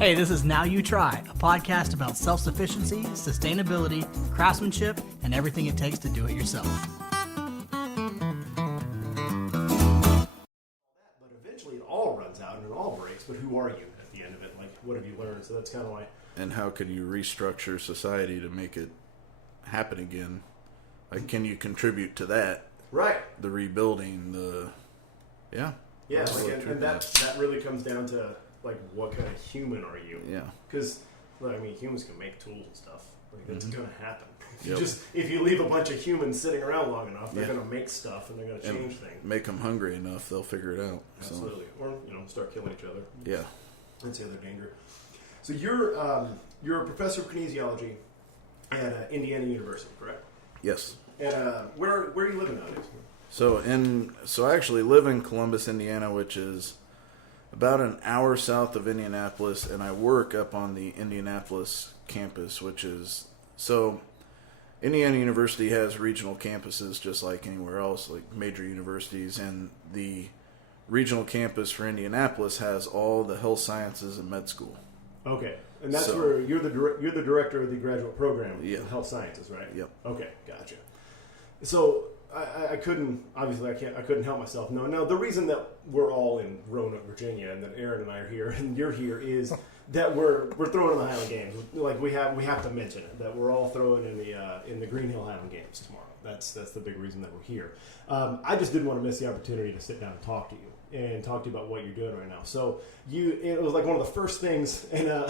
Hey, this is Now You Try, a podcast about self-sufficiency, sustainability, craftsmanship, and everything it takes to do it yourself. But eventually it all runs out and it all breaks, but who are you at the end of it? Like, what have you learned? So that's kind of why. And how could you restructure society to make it happen again? Like, can you contribute to that? Right. The rebuilding, Yeah, like, and that really comes down to, like, what kind of human are you? Yeah. Because, I mean, humans can make tools and stuff. Like, that's going to happen. Yep. If you leave a bunch of humans sitting around long enough, they're going to make stuff and they're going to change things. Make them hungry enough, they'll figure it out. Absolutely. So. Or, start killing each other. Yeah. That's the other danger. So you're a professor of kinesiology at Indiana University, correct? Yes. And where are you living nowadays? So I actually live in Columbus, Indiana, which is about an hour south of Indianapolis, and I work up on the Indianapolis campus, which is Indiana University has regional campuses just like anywhere else, like major universities, and the regional campus for Indianapolis has all the health sciences and med school. Okay, and that's where you're the director of the graduate program in health sciences, right? Yep. Okay, gotcha. So I couldn't help myself. No, the reason that we're all in Roanoke, Virginia, and that Aaron and I are here and you're here is that we're throwing in the Highland Games. Like we have to mention it, that we're all throwing in the Green Hill Highland Games tomorrow. That's the big reason that we're here. I just didn't want to miss the opportunity to sit down and talk to you about what you're doing right now. So it was like one of the first things, and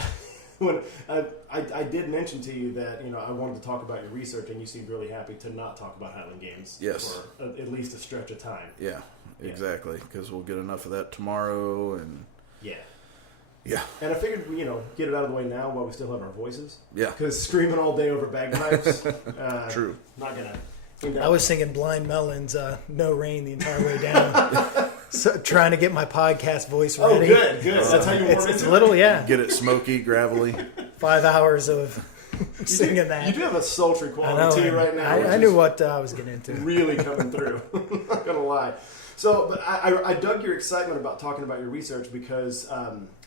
when I did mention to you that I wanted to talk about your research, and you seemed really happy to not talk about Highland Games for at least a stretch of time. Yeah, exactly, because we'll get enough of that tomorrow, and yeah. And I figured get it out of the way now while we still have our voices. Yeah, because screaming all day over bagpipes, true. Not gonna. I was singing Blind Melon's "No Rain" the entire way down. So, trying to get my podcast voice ready. Oh, good. That's how you warm It's a little, Get it smoky, gravelly. 5 hours of singing that. You do have a sultry quality to you right now. I knew what I was getting into. Really coming through. I'm not going to lie. So, but I dug your excitement about talking about your research because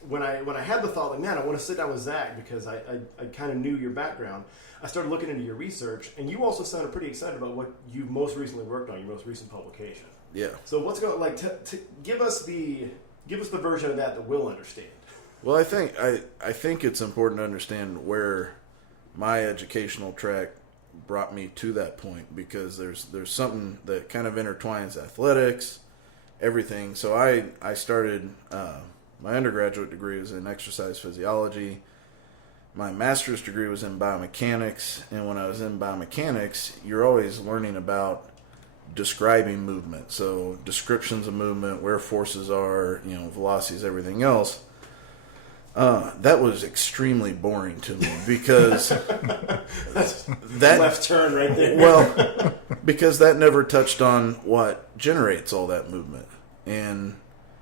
when I had the thought, like, man, I want to sit down with Zach because I kind of knew your background. I started looking into your research, and you also sounded pretty excited about what you most recently worked on, your most recent publication. Yeah. So what's going to give us the version of that we'll understand. Well, I think it's important to understand where my educational track brought me to that point, because there's something that kind of intertwines athletics, everything. So I started my undergraduate degree was in exercise physiology. My master's degree was in biomechanics, and when I was in biomechanics, you're always learning about describing movement. So descriptions of movement, where forces are, velocities, everything else. That was extremely boring to me because that left turn right there. Well, because that never touched on what generates all that movement. And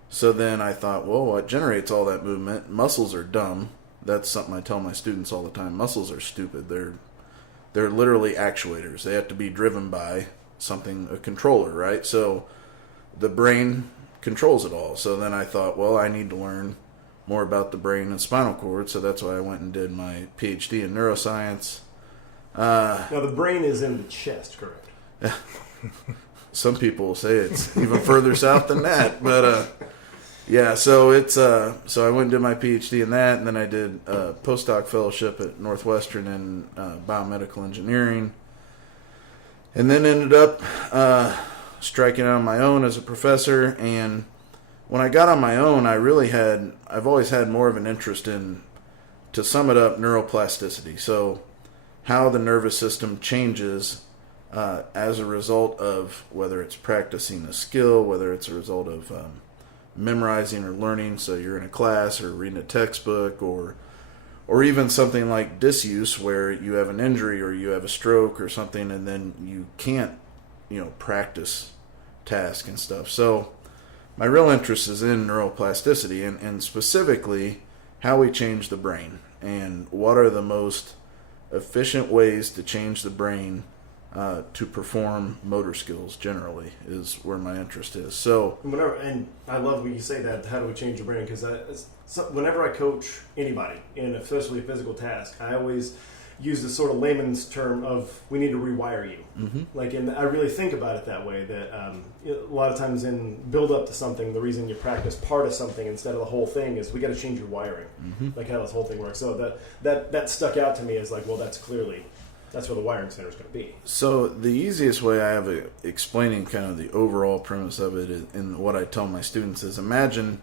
so then I thought, well, what generates all that movement? Muscles are dumb. That's something I tell my students all the time. Muscles are stupid. They're literally actuators. They have to be driven by something, a controller, right? So the brain controls it all. So then I thought, well, I need to learn more about the brain and spinal cord. So that's why I went and did my PhD in neuroscience. Now the brain is in the chest, correct? Some people will say it's even further south than that, but yeah. So it's so I went and did my PhD in that, and then I did a postdoc fellowship at Northwestern in biomedical engineering. And then ended up striking out on my own as a professor. And when I got on my own, I've always had more of an interest in, to sum it up, neuroplasticity. So how the nervous system changes as a result of whether it's practicing a skill, whether it's a result of memorizing or learning. So you're in a class or reading a textbook, or even something like disuse where you have an injury or you have a stroke or something, and then you can't, practice tasks and stuff. So my real interest is in neuroplasticity and specifically how we change the brain and what are the most efficient ways to change the brain to perform motor skills generally is where my interest is. So and I love when you say that, how do we change your brain? Because whenever I coach anybody, and especially a physical task, I always use this sort of layman's term of we need to rewire you. Like, and I really think about it that way, that a lot of times in build up to something, the reason you practice part of something instead of the whole thing is we got to change your wiring, like how this whole thing works. So that stuck out to me as like, well, that's where the wiring center is going to be. So the easiest way I have of explaining kind of the overall premise of it and what I tell my students is, imagine,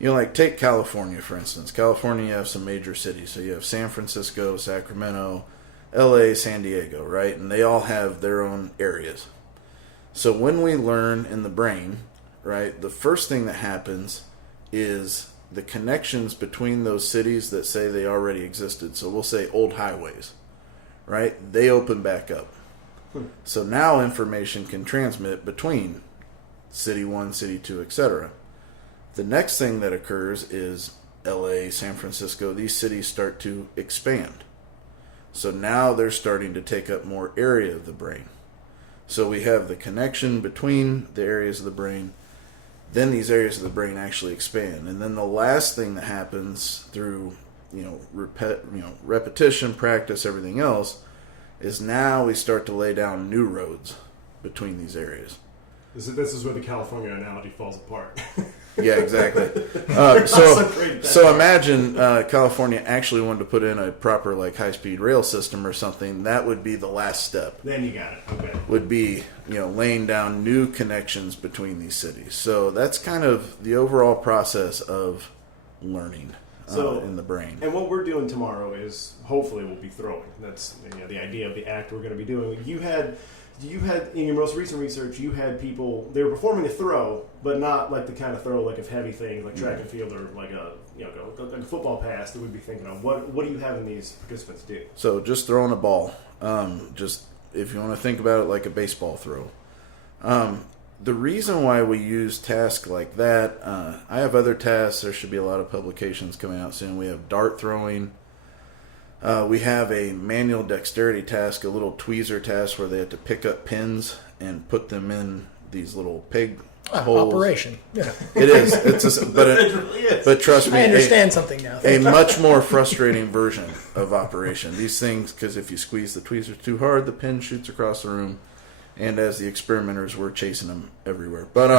like take California, for instance. California, you have some major cities. So you have San Francisco, Sacramento, LA, San Diego, right? And they all have their own areas. So when we learn in the brain, right, the first thing that happens is the connections between those cities that say they already existed. So we'll say old highways, right? They open back up. So now information can transmit between city 1, city 2, etc. The next thing that occurs is LA, San Francisco, these cities start to expand. So now they're starting to take up more area of the brain. So we have the connection between the areas of the brain, then these areas of the brain actually expand. And then the last thing that happens through repetition, practice, everything else, is now we start to lay down new roads between these areas. This is where the California analogy falls apart. Yeah, exactly. So imagine California actually wanted to put in a proper like high-speed rail system or something. That would be the last step. Then you got it. Okay. Would be laying down new connections between these cities. So that's kind of the overall process of learning in the brain. And what we're doing tomorrow is hopefully we'll be throwing. That's the idea of the act we're going to be doing. You had in your most recent research, you had people, they were performing a throw, but not like the kind of throw like of heavy things like track and field or like a football pass that we'd be thinking of. What are you having these participants do? So just throwing a ball. Just if you want to think about it like a baseball throw. The reason why we use tasks like that, I have other tasks. There should be a lot of publications coming out soon. We have dart throwing. We have a manual dexterity task, a little tweezer task where they have to pick up pins and put them in these little peg holes. Operation. Yeah. It is. But trust me, I understand something now. A much more frustrating version of Operation. These things, because if you squeeze the tweezer too hard, the pin shoots across the room. And as the experimenters, we're chasing them everywhere. But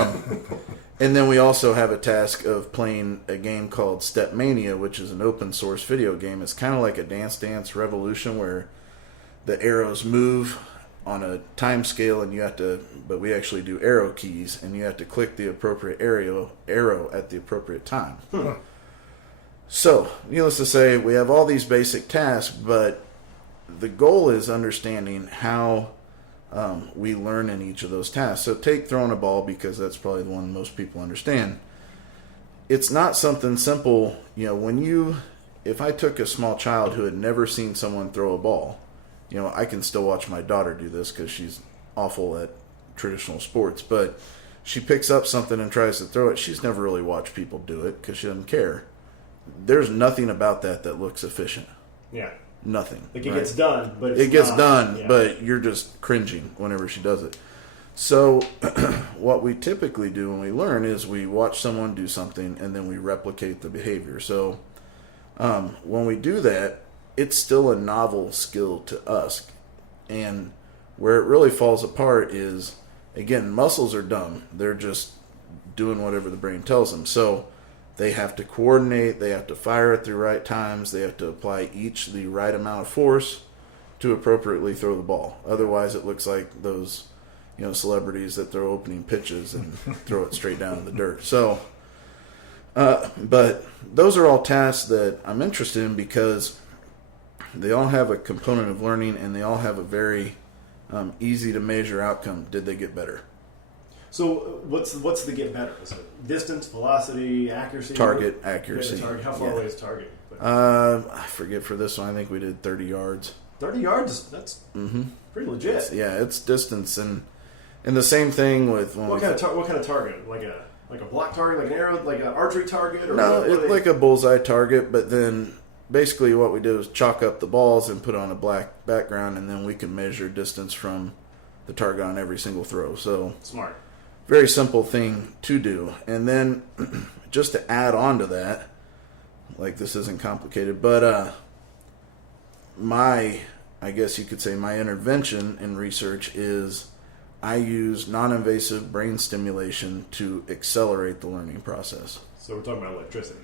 and then we also have a task of playing a game called Stepmania, which is an open source video game. It's kind of like a Dance Dance Revolution where the arrows move on a time scale, and but we actually do arrow keys, and you have to click the appropriate arrow at the appropriate time. So, needless to say, we have all these basic tasks, but the goal is understanding how we learn in each of those tasks. So take throwing a ball, because that's probably the one most people understand. It's not something simple. If I took a small child who had never seen someone throw a ball, I can still watch my daughter do this because she's awful at traditional sports, but she picks up something and tries to throw it. She's never really watched people do it because she doesn't care. There's nothing about that looks efficient. Yeah. Nothing. Like it gets done, but but you're just cringing whenever she does it. So what we typically do when we learn is we watch someone do something and then we replicate the behavior. So when we do that, it's still a novel skill to us. And where it really falls apart is, again, muscles are dumb. They're just doing whatever the brain tells them. So they have to coordinate, they have to fire at the right times, they have to apply each the right amount of force to appropriately throw the ball. Otherwise, it looks like those, celebrities that throw opening pitches and throw it straight down in the dirt. So, but those are all tasks that I'm interested in because they all have a component of learning and they all have a very easy to measure outcome. Did they get better? So what's the get better? Is it distance, velocity, accuracy? Target accuracy. Target. How far away is target? I forget for this one. I think we did 30 yards. 30 yards? That's pretty legit. It's distance and the same thing with what kind of target? Like a block target, like an arrow, like an archery target? Or no, it's like a bullseye target. But then basically what we do is chalk up the balls and put on a black background, and then we can measure distance from the target on every single throw. So Smart. very simple thing to do. And then just to add on to that, like this isn't complicated, but I guess you could say my intervention in research is I use non-invasive brain stimulation to accelerate the learning process. So we're talking about electricity.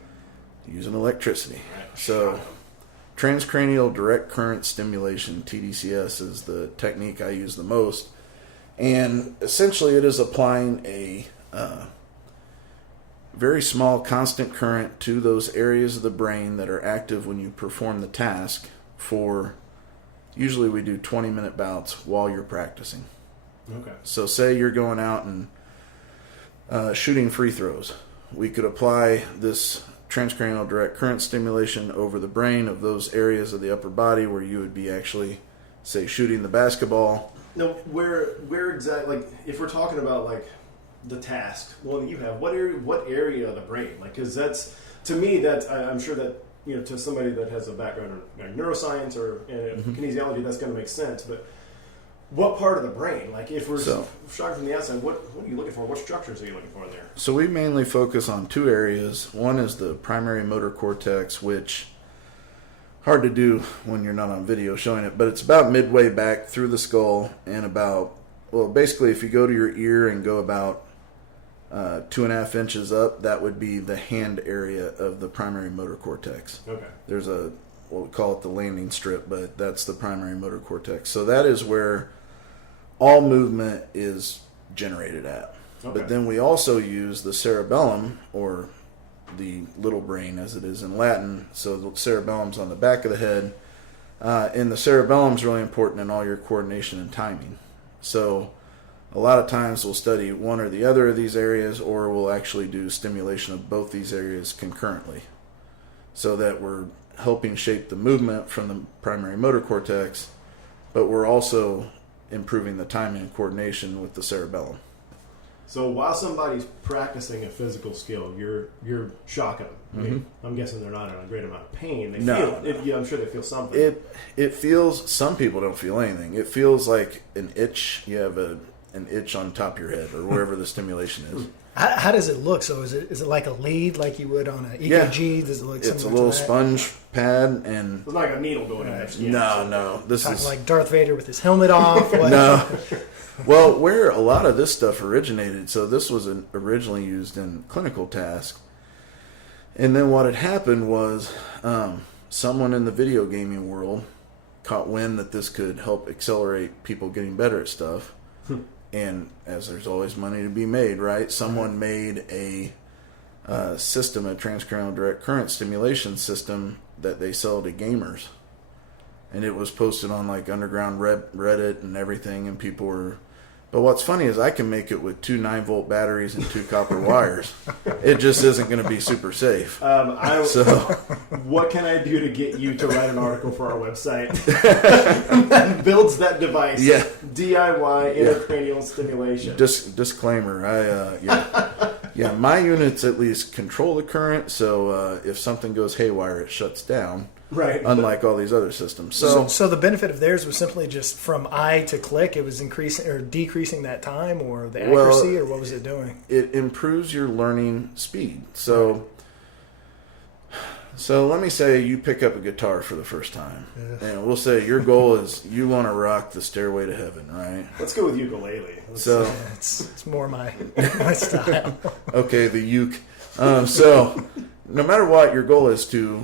Using electricity. Right. So transcranial direct current stimulation, TDCS, is the technique I use the most. And essentially it is applying a very small constant current to those areas of the brain that are active when you perform the task for, usually we do 20-minute bouts while you're practicing. Okay. So say you're going out and shooting free throws. We could apply this transcranial direct current stimulation over the brain of those areas of the upper body where you would be actually, say, shooting the basketball. Now, where exactly, like, if we're talking about, like, the task, one that you have, what area of the brain? Like, because that's, to me, that I'm sure that, you know, to somebody that has a background in neuroscience or in kinesiology, that's going to make sense. But what part of the brain? Like, if we're shocking from the outside, what are you looking for? What structures are you looking for in there? So we mainly focus on two areas. One is the primary motor cortex, which hard to do when you're not on video showing it, but it's about midway back through the skull and about, well, basically if you go to your ear and go about 2.5 inches up, that would be the hand area of the primary motor cortex. Okay. There's what we call it the landing strip, but that's the primary motor cortex. So that is where all movement is generated at. Okay. But then we also use the cerebellum, or the little brain as it is in Latin. So the cerebellum's on the back of the head. And the cerebellum's really important in all your coordination and timing. So a lot of times we'll study one or the other of these areas, or we'll actually do stimulation of both these areas concurrently, so that we're helping shape the movement from the primary motor cortex, but we're also improving the timing and coordination with the cerebellum. So while somebody's practicing a physical skill, you're shocking them. I mean, I'm guessing they're not in a great amount of pain. They feel it. Yeah, I'm sure they feel something. It feels, some people don't feel anything. It feels like an itch. You have an itch on top of your head or wherever the stimulation is. How does it look? So is it like a lead, like you would on an EKG? Yeah. Does it look It's a similar little to that? sponge pad, and It's like a needle going in there. no, this Talking is like Darth Vader with his helmet off. What? no. Well, where a lot of this stuff originated, so this was originally used in clinical tasks, and then what had happened was someone in the video gaming world caught wind that this could help accelerate people getting better at stuff. And as there's always money to be made, right? Someone made a system, a transcranial direct current stimulation system that they sell to gamers. And it was posted on like underground Reddit and everything, and people were... But what's funny is I can make it with 2 9-volt batteries and 2 copper wires. It just isn't going to be super safe. What can I do to get you to write an article for our website that builds that device? Yeah. DIY intracranial stimulation. Disclaimer. Yeah, my units at least control the current, so if something goes haywire, it shuts down. Right. Unlike all these other systems. So the benefit of theirs was simply just from eye to click. It was increasing or decreasing that time, or the accuracy, or what was it doing? It improves your learning speed. So let me say you pick up a guitar for the first time, and we'll say your goal is you want to rock the Stairway to Heaven, right? Let's go with ukulele. It's more my style. Okay, the uke. So no matter what, your goal is you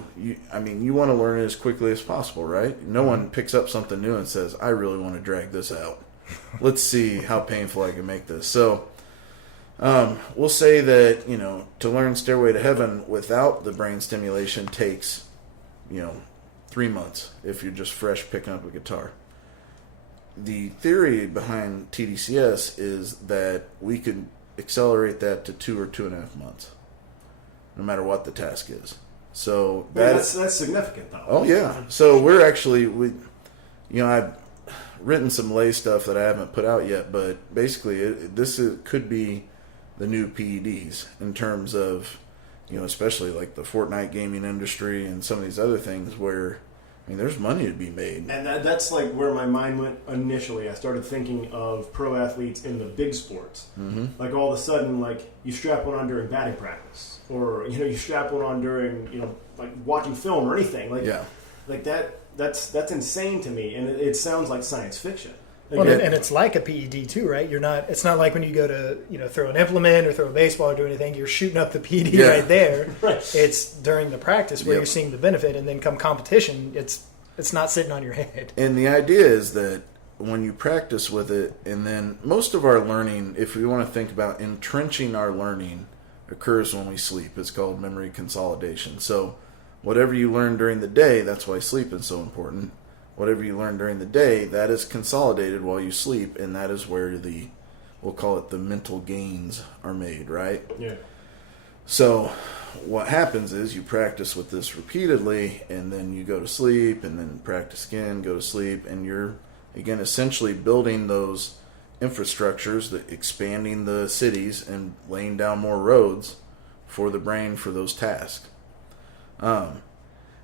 want to learn it as quickly as possible, right? No one picks up something new and says, I really want to drag this out. Let's see how painful I can make this. So we'll say that, to learn Stairway to Heaven without the brain stimulation takes, 3 months if you're just fresh picking up a guitar. The theory behind TDCS is that we could accelerate that to 2 or 2.5 months, no matter what the task is. So that's significant, though. Oh yeah. So we're actually I've written some lay stuff that I haven't put out yet, but basically this could be the new PEDs in terms of especially like the Fortnite gaming industry and some of these other things where, there's money to be made. And that's like where my mind went initially. I started thinking of pro athletes in the big sports. Mm-hmm. Like all of a sudden, like you strap one on during batting practice, or you strap one on during like watching film or anything. Like like that's insane to me, and it sounds like science fiction. Well, and it's like a PED too, right? It's not like when you go to throw an implement or throw a baseball or do anything, you're shooting up the PED right there. Right. It's during the practice where you're seeing the benefit, and then come competition, it's not sitting on your head. And the idea is that when you practice with it, and then most of our learning, if we want to think about entrenching our learning, occurs when we sleep. It's called memory consolidation. So whatever you learn during the day, that's why sleep is so important. Whatever you learn during the day, that is consolidated while you sleep, and that is where we'll call it the mental gains are made, right? Yeah. So what happens is you practice with this repeatedly, and then you go to sleep, and then practice again, go to sleep, and you're, again, essentially building those infrastructures, expanding the cities and laying down more roads for the brain for those tasks.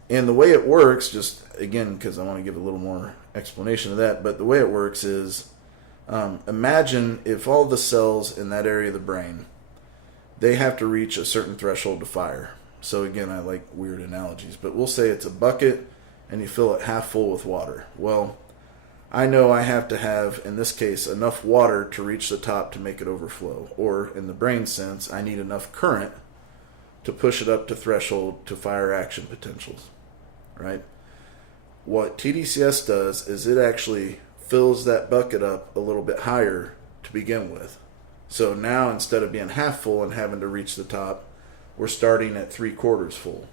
And the way it works, just again, because I want to give a little more explanation of that, but the way it works is, imagine if all the cells in that area of the brain, they have to reach a certain threshold to fire. So again, I like weird analogies, but we'll say it's a bucket and you fill it half full with water. Well, I know I have to have, in this case, enough water to reach the top to make it overflow. Or in the brain sense, I need enough current to push it up to threshold to fire action potentials, right? What TDCS does is it actually fills that bucket up a little bit higher to begin with. So now instead of being half full and having to reach the top, we're starting at 3/4 full.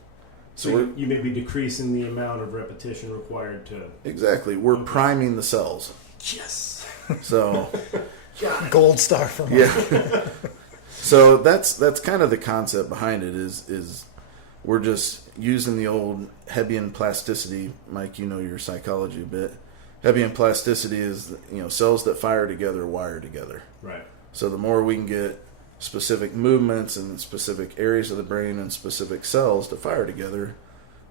So you may be decreasing the amount of repetition required to... Exactly. We're priming the cells. Yes! So... Gold star for me. Yeah. So that's kind of the concept behind it is we're just using the old Hebbian plasticity. Mike, you know your psychology a bit. Hebbian plasticity is, cells that fire together wire together. Right. So the more we can get specific movements in specific areas of the brain and specific cells to fire together,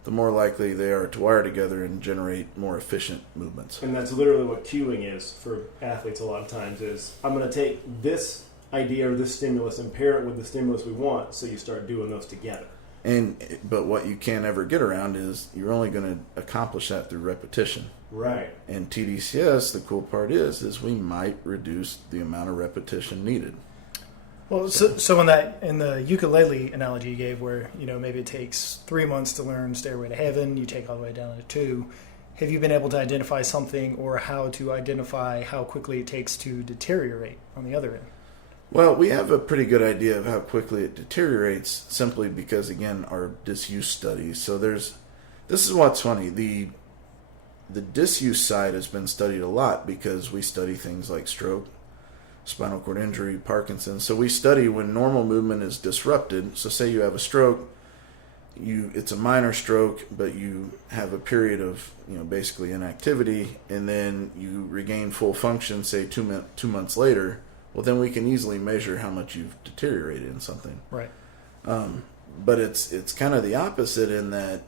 the more likely they are to wire together and generate more efficient movements. And that's literally what cueing is for athletes a lot of times is, I'm going to take this idea or this stimulus and pair it with the stimulus we want, so you start doing those together. But what you can't ever get around is you're only going to accomplish that through repetition. Right. And TDCS, the cool part is we might reduce the amount of repetition needed. Well, so in the ukulele analogy you gave, where maybe it takes 3 months to learn Stairway to Heaven, you take all the way down to 2. Have you been able to identify something, or how to identify how quickly it takes to deteriorate on the other end? Well, we have a pretty good idea of how quickly it deteriorates, simply because, again, our disuse studies. So this is what's funny. The disuse side has been studied a lot because we study things like stroke, spinal cord injury, Parkinson's. So we study when normal movement is disrupted. So say you have a stroke, it's a minor stroke, but you have a period of basically inactivity, and then you regain full function, say 2 months later. Well, then we can easily measure how much you've deteriorated in something. Right. But it's kind of the opposite in that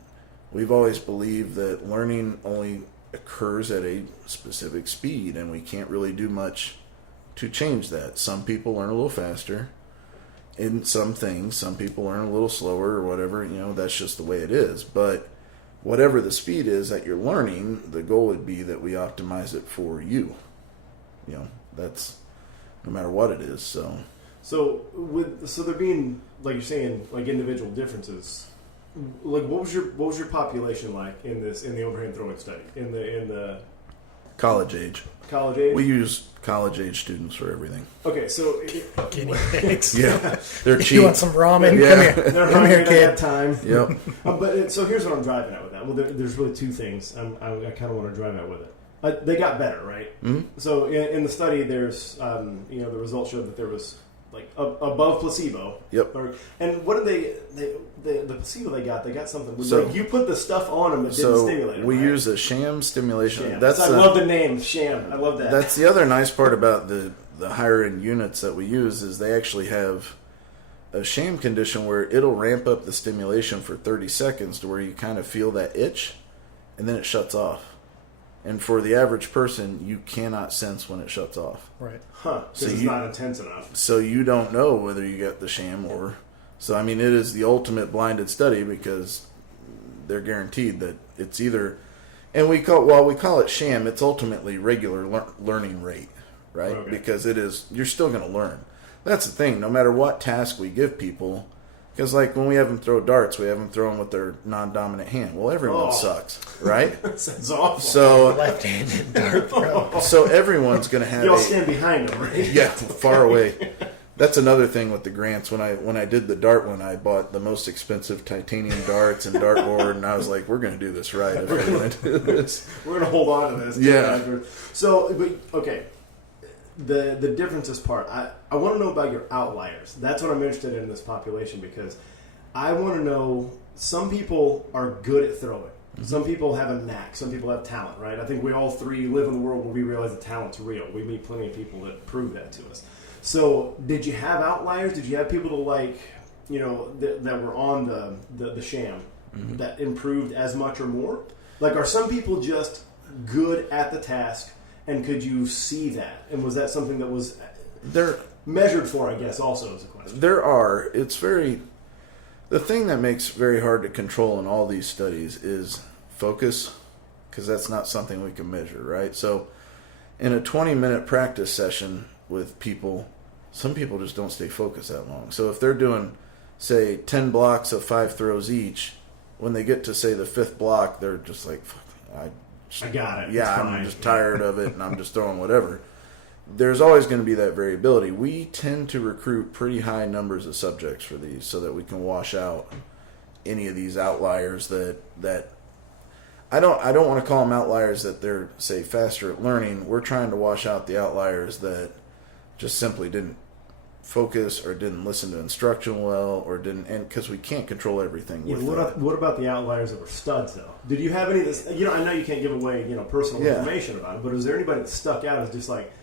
we've always believed that learning only occurs at a specific speed, and we can't really do much to change that. Some people learn a little faster in some things. Some people learn a little slower or whatever. That's just the way it is. But whatever the speed is that you're learning, the goal would be that we optimize it for you. That's no matter what it is. So there being, like you're saying, like individual differences. Like what was your population like in the overhand throwing study in the college age? College age. We use college age students for everything. Okay, so Guinea pigs. Yeah, they're cheap. You want some ramen? Yeah. Come here. They're Come here, hungry, they kid. have time. Yep. So here's what I'm driving at with that. Well, there's really two things I kind of want to drive at with it. They got better, right? Mm-hmm. So in the study, there's the results showed that there was like above placebo. Yep. And what did the placebo they got something. So, like you put the stuff on them that didn't stimulate them. We right? use a sham stimulation. Sham. That's I love the name sham. I love that. That's the other nice part about the higher end units that we use is they actually have a sham condition where it'll ramp up the stimulation for 30 seconds to where you kind of feel that itch, and then it shuts off. And for the average person, you cannot sense when it shuts off. Right. Huh. So It's not intense enough. So you don't know whether you got the sham or... So, I mean, it is the ultimate blinded study because they're guaranteed that it's either... And we call it sham, it's ultimately regular learning rate, right? Okay. Because it is... You're still going to learn. That's the thing. No matter what task we give people... Because, like, when we have them throw darts, we have them throw them with their non-dominant hand. Well, everyone sucks, right? Sounds awful. So, Left-handed dart throw. so everyone's going to have Y'all stand behind them, right? Yeah, far away. That's another thing with the grants. When I did the dart one, I bought the most expensive titanium darts and dartboard, and I was like, we're going to do this right if we're going to do this. We're going to hold on to this. Yeah. So, but, okay. The differences part, I want to know about your outliers. That's what I'm interested in this population because I want to know, some people are good at throwing. Mm-hmm. Some people have a knack. Some people have talent, right? I think we all three live in a world where we realize that talent's real. We meet plenty of people that prove that to us. So did you have outliers? Did you have people that that were on the sham mm-hmm. that improved as much or more? Like, are some people just good at the task? And could you see that? And was that something that was measured for, I guess, also is a question. There are. It's very... The thing that makes very hard to control in all these studies is focus, because that's not something we can measure, right? So in a 20-minute practice session with people, some people just don't stay focused that long. So if they're doing, say, 10 blocks of 5 throws each, when they get to, say, the 5th block, they're just like, I got it. Yeah, I'm just tired of it, and I'm just throwing whatever. There's always going to be that variability. We tend to recruit pretty high numbers of subjects for these so that we can wash out any of these outliers that I don't want to call them outliers that they're, say, faster at learning. We're trying to wash out the outliers that just simply didn't focus or didn't listen to instruction well or didn't, and because we can't control everything. Yeah, what about the outliers that were studs though? Did you have any of this? I know you can't give away personal information about it, but is there anybody that stuck out as just like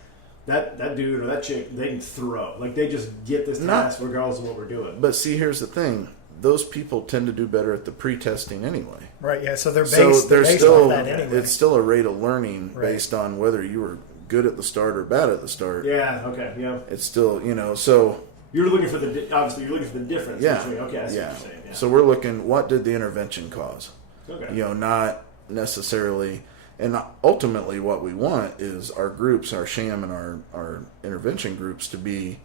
that dude or that chick? They can throw, like they just get this task regardless of what we're doing. But see, here's the thing: those people tend to do better at the pre-testing anyway. Right. Yeah. So they're based still on that anyway. It's still a rate of learning based on whether you were good at the start or bad at the start. Yeah. Okay. Yeah. It's still, so you're looking for obviously you're looking for the difference. Yeah. Between, okay. I see what you're saying. Yeah. So we're looking, what did the intervention cause? Okay. Not necessarily, and ultimately what we want is our groups, our sham and our intervention groups to be,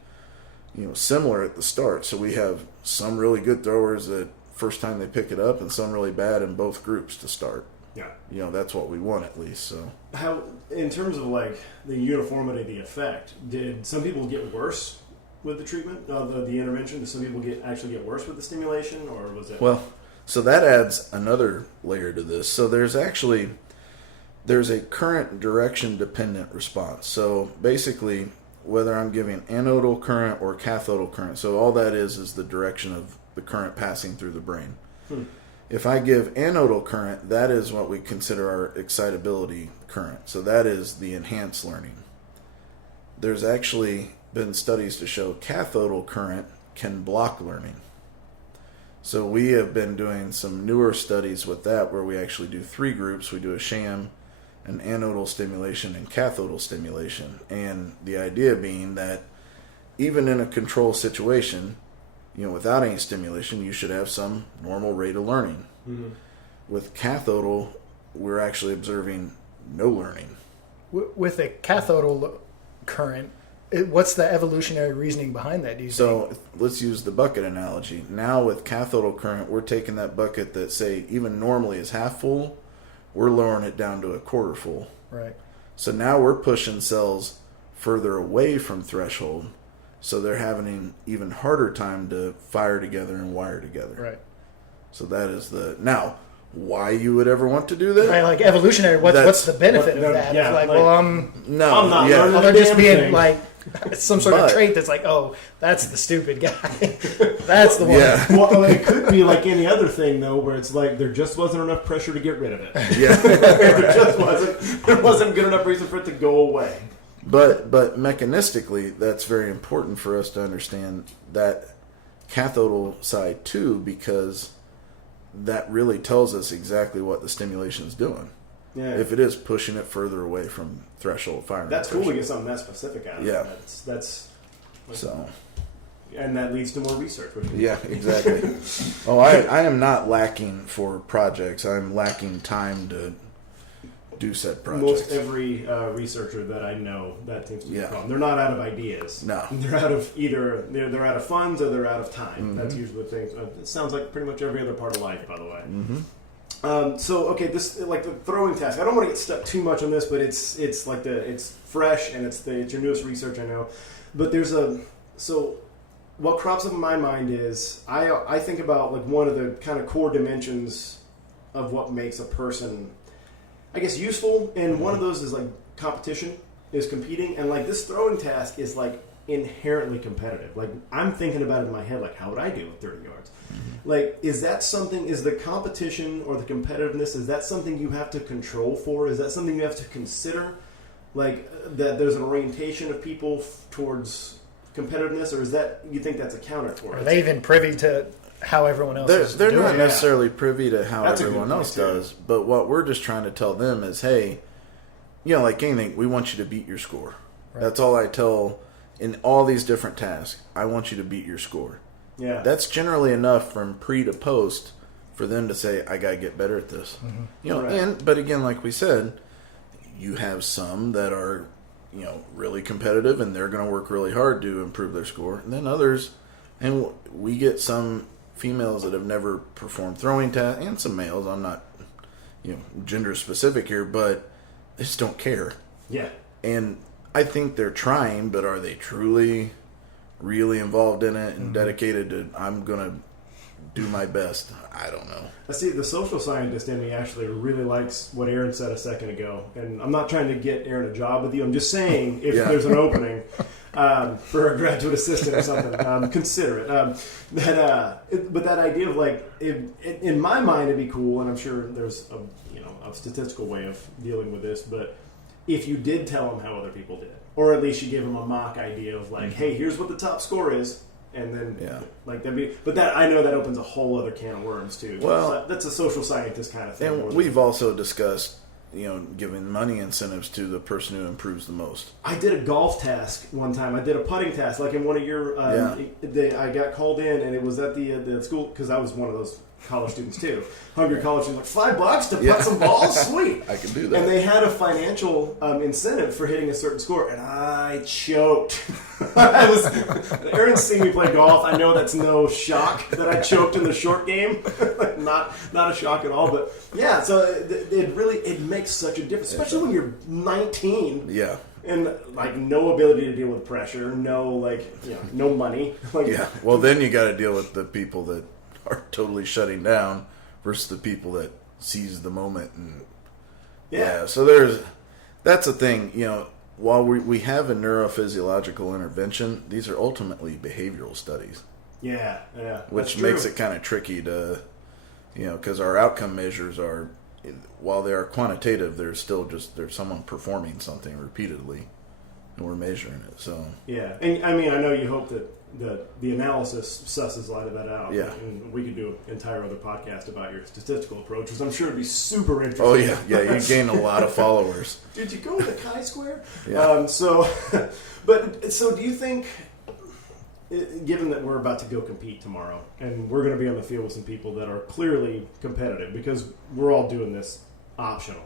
similar at the start. So we have some really good throwers that first time they pick it up and some really bad in both groups to start. Yeah. That's what we want at least. So how, in terms of like the uniformity of the effect, did some people get worse with the treatment, the intervention? Did some people actually get worse with the stimulation, or was it? Well, so that adds another layer to this. So there's a current direction dependent response. So basically, whether I'm giving anodal current or cathodal current, so all that is the direction of the current passing through the brain. If I give anodal current, that is what we consider our excitability current. So that is the enhanced learning. There's actually been studies to show cathodal current can block learning. So we have been doing some newer studies with that where we actually do 3 groups. We do a sham, an anodal stimulation, and cathodal stimulation. And the idea being that even in a control situation, without any stimulation, you should have some normal rate of learning. Mm-hmm. With cathodal, we're actually observing no learning. With a cathodal current, what's the evolutionary reasoning behind that, do you think? Let's use the bucket analogy. Now with cathodal current, we're taking that bucket that, say, even normally is half full, we're lowering it down to a quarter full. Right. So now we're pushing cells further away from threshold, so they're having an even harder time to fire together and wire together. Right. So that is now why you would ever want to do that? Right, like evolutionary. What's the benefit of that? Yeah, I'm not learning they're just being thing. like some sort of trait that's like, oh, that's the stupid guy. That's the one. Yeah. Well, it could be like any other thing though, where it's like there just wasn't enough pressure to get rid of it. Yeah. There wasn't good enough reason for it to go away. But mechanistically, that's very important for us to understand that cathodal side too, because that really tells us exactly what the stimulation is doing. Yeah. If it is pushing it further away from threshold firing. That's cool to get something that specific out of it. Yeah. That's So. And that leads to more research. Yeah, exactly. Oh, I am not lacking for projects. I'm lacking time to do said projects. Most every researcher that I know, that seems to be the problem. They're not out of ideas. No. They're out of either they're out of funds or they're out of time. That's usually the thing. It sounds like pretty much every other part of life, by the way. So okay, this like the throwing task. I don't want to get stuck too much on this, but it's fresh and it's your newest research, I know. But there's what crops up in my mind is I think about like one of the kind of core dimensions of what makes a person, I guess, useful, and one of those is like competition, is competing, and like this throwing task is like inherently competitive. Like I'm thinking about it in my head, like how would I do with 30 yards? Like is the competition or the competitiveness, is that something you have to control for? Is that something you have to consider? Like that there's an orientation of people towards competitiveness, or is that you think that's accounted for? Are they even privy to how everyone else is they're doing not it? necessarily privy to how That's everyone else does, but what we're just trying to tell them is, hey, like anything, we want you to beat your score. Right. That's all I tell in all these different tasks. I want you to beat your score. Yeah, that's generally enough from pre to post for them to say, I gotta get better at this. Right. But again, like we said, you have some that are really competitive and they're going to work really hard to improve their score, and then others, and we get some females that have never performed throwing tasks, and some males. I'm not gender specific here, but they just don't care. Yeah. And I think they're trying, but are they truly really involved in it and dedicated to, I'm going to do my best? I don't know. I see the social scientist in me actually really likes what Aaron said a second ago, and I'm not trying to get Aaron a job with you. I'm just saying if there's an opening for a graduate assistant or something, consider it. But that idea of like, in my mind, it'd be cool, and I'm sure there's a statistical way of dealing with this. But if you did tell them how other people did, or at least you gave them a mock idea of like, hey, here's what the top score is. And then, that'd be, but that I know that opens a whole other can of worms too. Well, that's a social scientist kind of thing. And we've also discussed, giving money incentives to the person who improves the most. I did a golf task one time. I did a putting task, like in one of your. I got called in, and it was at the school because I was one of those college students too. Hungry college students, like $5 to putt some balls, sweet. I can do that. And they had a financial incentive for hitting a certain score, and I choked. Aaron's seen me play golf. I know that's no shock that I choked in the short game. not a shock at all. But yeah, so it makes such a difference, especially when you're 19. Yeah. And like no ability to deal with pressure, no no money. Well, then you got to deal with the people that are totally shutting down versus the people that seize the moment. And so that's the thing. While we have a neurophysiological intervention, these are ultimately behavioral studies. Yeah. Which makes it kind of tricky to, because our outcome measures are, while they are quantitative, there's someone performing something repeatedly, and we're measuring it. So yeah, and I mean, I know you hope that the analysis susses a lot of that out. Yeah, and we could do an entire other podcast about your statistical approach, which I'm sure would be super interesting. Oh yeah, you gain a lot of followers. Did you go with the chi-square? Yeah. So do you think, given that we're about to go compete tomorrow, and we're going to be on the field with some people that are clearly competitive, because we're all doing this optionally.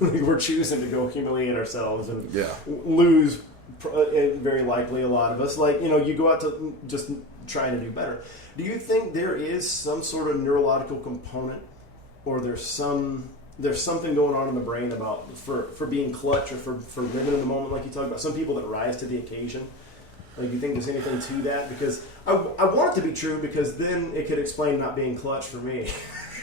We're choosing to go humiliate ourselves and lose, very likely a lot of us. You go out to just trying to do better. Do you think there is some sort of neurological component, or there's something going on in the brain about for being clutch, or for living in the moment, like you talked about, some people that rise to the occasion? Like, you think there's anything to that? Because I want it to be true, because then it could explain not being clutch for me.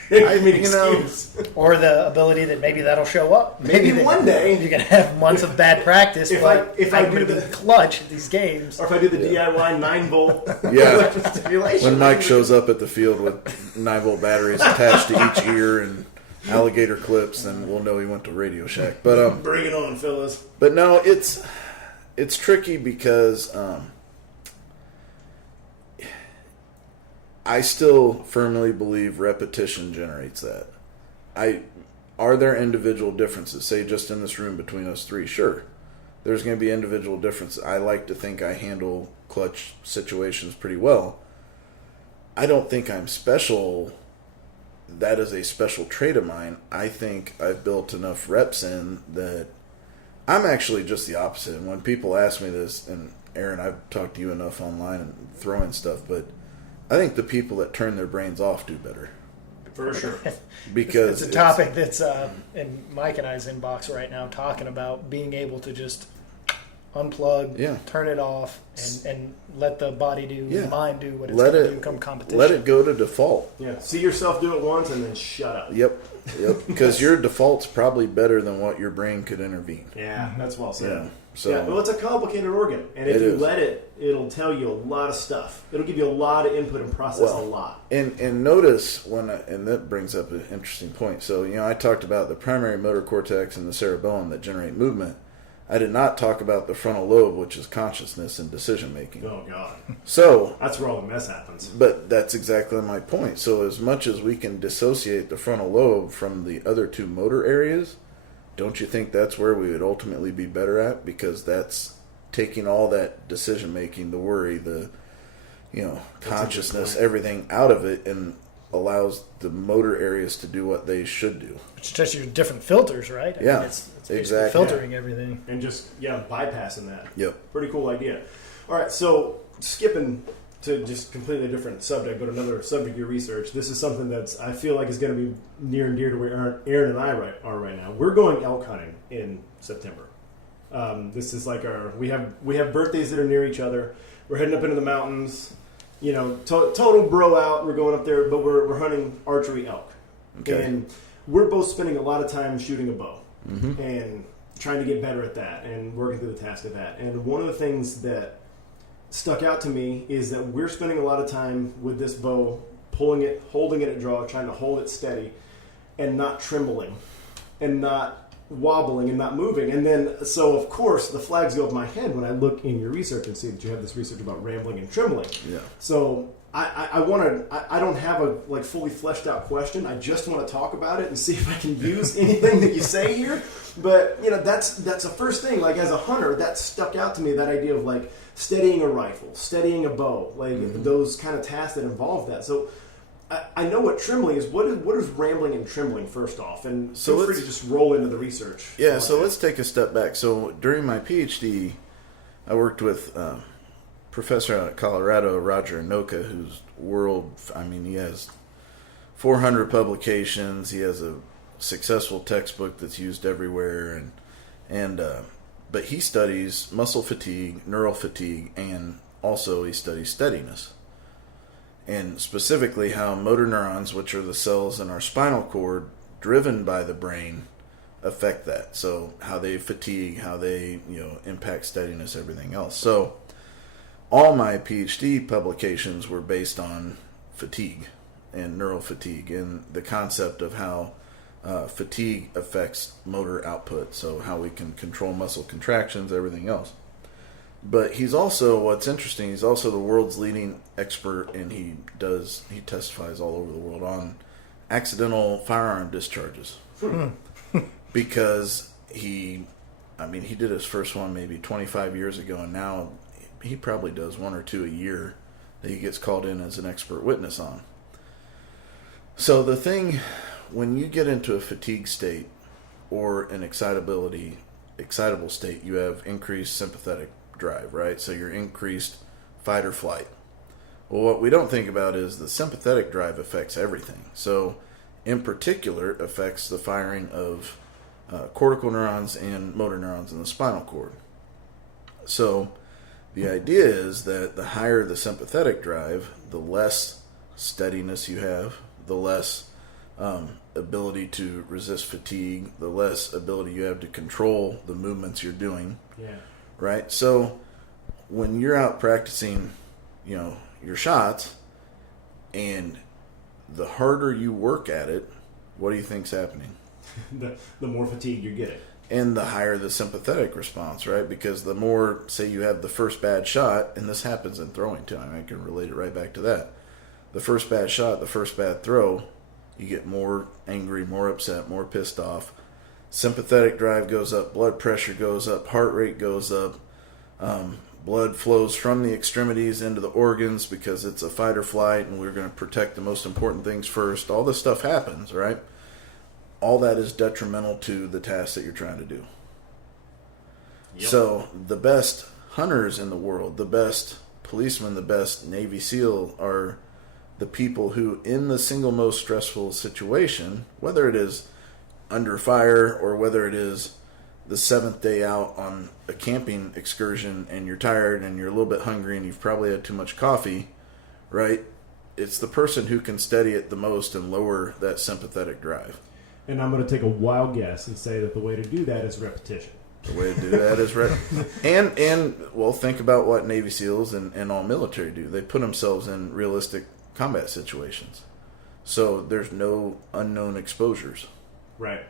Or the ability that maybe that'll show up. Maybe one day you're gonna have months of bad practice. if I do the clutch at these games, or if I do the DIY 9-volt stimulation. When Mike shows up at the field with 9-volt batteries attached to each ear and alligator clips, then we'll know he went to Radio Shack. But bring it on, fellas. But no, it's I still firmly believe repetition generates that. Are there individual differences? Say just in this room between us three, sure. There's going to be individual differences. I like to think I handle clutch situations pretty well. I don't think I'm special. That is a special trait of mine. I think I've built enough reps in that I'm actually just the opposite. And when people ask me this, and Aaron, I've talked to you enough online and throwing stuff, but I think the people that turn their brains off do better. For sure. Because it's a topic that's in Mike and I's inbox right now, talking about being able to just unplug, turn it off, and let the body do, the mind do what it's going to do, come competition. Let it go to default. Yeah. See yourself do it once and then shut up. Yep. Because your default's probably better than what your brain could intervene. Yeah, that's well said. Yeah. So, well, it's a complicated organ, and if you let it, it'll tell you a lot of stuff. It'll give you a lot of input and process a lot. And notice and that brings up an interesting point. So, I talked about the primary motor cortex and the cerebellum that generate movement. I did not talk about the frontal lobe, which is consciousness and decision making. Oh God! So that's where all the mess happens. But that's exactly my point. So as much as we can dissociate the frontal lobe from the other two motor areas, don't you think that's where we would ultimately be better at? Because that's taking all that decision making, the worry, the consciousness, everything out of it, and allows the motor areas to do what they should do. It's just your different filters, right? I mean, it's exactly filtering everything. And just, bypassing that. Yep. Pretty cool idea. All right, so skipping to just completely different subject, but another subject of your research. This is something that's I feel like is going to be near and dear to where Aaron and I are right now. We're going elk hunting in September. This is like we have birthdays that are near each other. We're heading up into the mountains. Total bro out. We're going up there, but we're hunting archery elk. Okay. And we're both spending a lot of time shooting a bow and trying to get better at that and working through the task of that. And one of the things that stuck out to me is that we're spending a lot of time with this bow, pulling it, holding it at draw, trying to hold it steady and not trembling and not wobbling and not moving. And then, so of course, the flags go up my head when I look in your research and see that you have this research about rambling and trembling. Yeah. So I don't have a fully fleshed out question. I just want to talk about it and see if I can use anything that you say here. But that's the first thing. Like as a hunter, that stuck out to me. That idea of steadying a rifle, steadying a bow, those kind of tasks that involve that. So I know what trembling is. What is rambling and trembling first off? And feel free to just roll into the research. Yeah. So let's take a step back. So during my PhD, I worked with professor out of Colorado, Roger Anoka, who's he has 400 publications. He has a successful textbook that's used everywhere, but he studies muscle fatigue, neural fatigue, and also he studies steadiness. And specifically how motor neurons, which are the cells in our spinal cord driven by the brain, affect that. So how they fatigue, how they impact steadiness, everything else. So all my PhD publications were based on fatigue and neural fatigue and the concept of how fatigue affects motor output, so how we can control muscle contractions, everything else. But what's interesting, he's also the world's leading expert, and he testifies all over the world on accidental firearm discharges. Because he did his first one maybe 25 years ago, and now he probably does one or two a year that he gets called in as an expert witness on. So the thing, when you get into a fatigue state or an excitable state, you have increased sympathetic drive, right? So you're increased fight or flight. Well, what we don't think about is the sympathetic drive affects everything. So in particular, it affects the firing of cortical neurons and motor neurons in the spinal cord. So the idea is that the higher the sympathetic drive, the less steadiness you have, the less ability to resist fatigue, the less ability you have to control the movements you're doing. Yeah. Right? So when you're out practicing, your shots, and the harder you work at it, what do you think's happening? the more fatigue you're getting. And the higher the sympathetic response, right? Because the more, say you have the first bad shot, and this happens in throwing too, I can relate it right back to that. the first bad shot, the first bad throw, you get more angry, more upset, more pissed off. Sympathetic drive goes up, blood pressure goes up, heart rate goes up. Blood flows from the extremities into the organs because it's a fight or flight, and we're going to protect the most important things first. All this stuff happens, right? All that is detrimental to the task that you're trying to do. Yep. So the best hunters in the world, the best policemen, the best Navy SEAL are the people who, in the single most stressful situation, whether it is under fire or whether it is the 7th day out on a camping excursion and you're tired and you're a little bit hungry and you've probably had too much coffee, right? It's the person who can steady it the most and lower that sympathetic drive. And I'm going to take a wild guess and say that the way to do that is repetition. The way to do that is and well, think about what Navy SEALs and all military do. They put themselves in realistic combat situations. So there's no unknown exposures. Right.